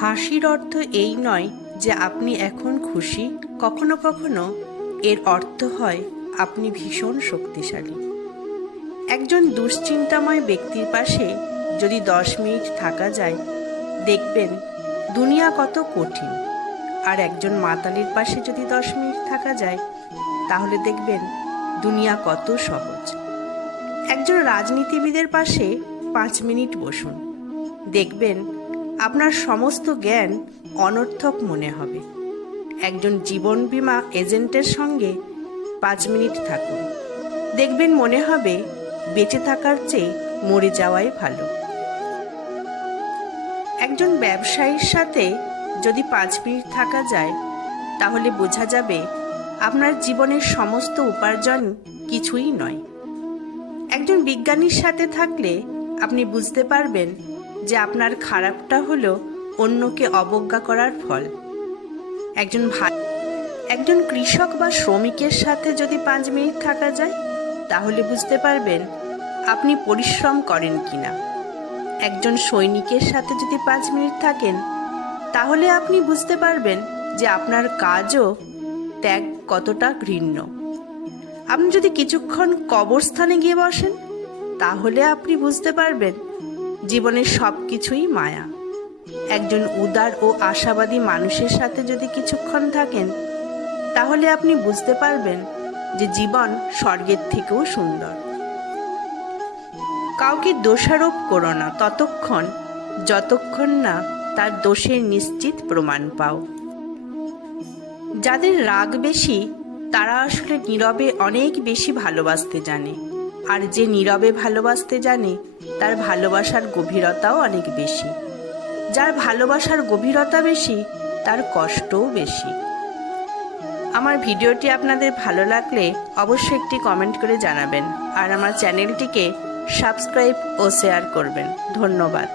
হাসির অর্থ এই নয় যে আপনি এখন খুশি, কখনো কখনো এর অর্থ হয় আপনি ভীষণ শক্তিশালী। একজন দুশ্চিন্তাময় ব্যক্তির পাশে যদি 10 মিনিট থাকা যায়, দেখবেন দুনিয়া কত কঠিন। আর একজন মাতালির পাশে যদি 10 মিনিট থাকা যায়, তাহলে দেখবেন দুনিয়া কত সহজ। একজন রাজনীতিবিদের পাশে 5 মিনিট বসুন, দেখবেন আপনার সমস্ত জ্ঞান অনর্থক মনে হবে। একজন জীবন বীমা এজেন্টের সঙ্গে 5 মিনিট থাকুন, দেখবেন মনে হবে বেঁচে থাকার চেয়ে মরে যাওয়াই ভালো। একজন ব্যবসায়ীর সাথে যদি 5 মিনিট থাকা যায়, তাহলে বোঝা যাবে আপনার জীবনের সমস্ত উপার্জন কিছুই নয়। একজন বিজ্ঞানীর সাথে থাকলে আপনি বুঝতে পারবেন যে আপনার খারাপটা হলো অন্যকে অবজ্ঞা করার ফল। একজন কৃষক বা শ্রমিকের সাথে যদি 5 মিনিট থাকা যায়, তাহলে বুঝতে পারবেন আপনি পরিশ্রম করেন কিনা। একজন সৈনিকের সাথে যদি 5 মিনিট থাকেন, তাহলে আপনি বুঝতে পারবেন যে আপনার কাজও ত্যাগ কতটা ঘৃণ্য। আপনি যদি কিছুক্ষণ কবরস্থানে গিয়ে বসেন, তাহলে আপনি বুঝতে পারবেন জীবনের সব কিছুই মায়া। একজন উদার ও আশাবাদী মানুষের সাথে যদি কিছুক্ষণ থাকেন, তাহলে আপনি বুঝতে পারবেন যে জীবন স্বর্গের থেকেও সুন্দর। কাউকে দোষারোপ করো না ততক্ষণ যতক্ষণ না তার দোষের নিশ্চিত প্রমাণ পাও। যাদের রাগ বেশি, তারা আসলে নীরবে অনেক বেশি ভালোবাসতে জানে। আর যে নীরবে ভালোবাসতে জানে, তার ভালোবাসার গভীরতাও অনেক বেশি। যার ভালোবাসার গভীরতা বেশি, তার কষ্টও বেশি। আমার ভিডিওটি আপনাদের ভালো লাগলে অবশ্যই একটি কমেন্ট করে জানাবেন, আর আমার চ্যানেলটিকে সাবস্ক্রাইব ও শেয়ার করবেন। ধন্যবাদ।